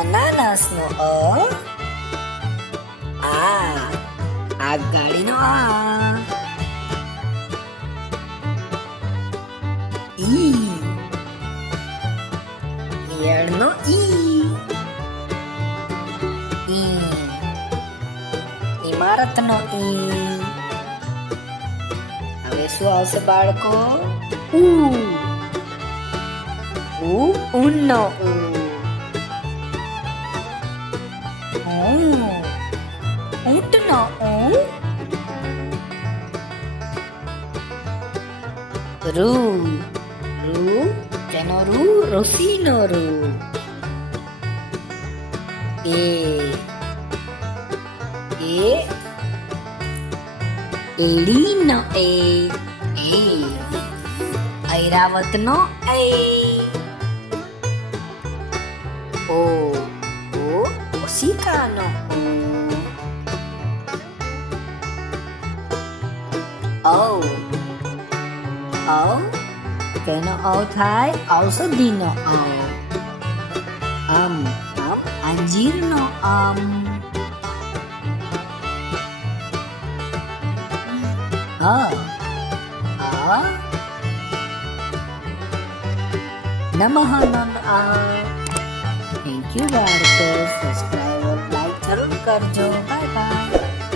અનાનસનો આગગાડીનો ઈ ઈયળનો ઇમારતનો હવે શું આવશે બાળકો? ઊનનો ઊંટનો તેનો ઋષિનો એડીનો ઐરાવતનો ઓશિકાનો તેનો થાય ઔષધિનો અંજીરનો નમઃ થેન્ક યુ બાળકો. સબસ્ક્રાઈબ લાઈક જરૂર કરજો. Bye bye.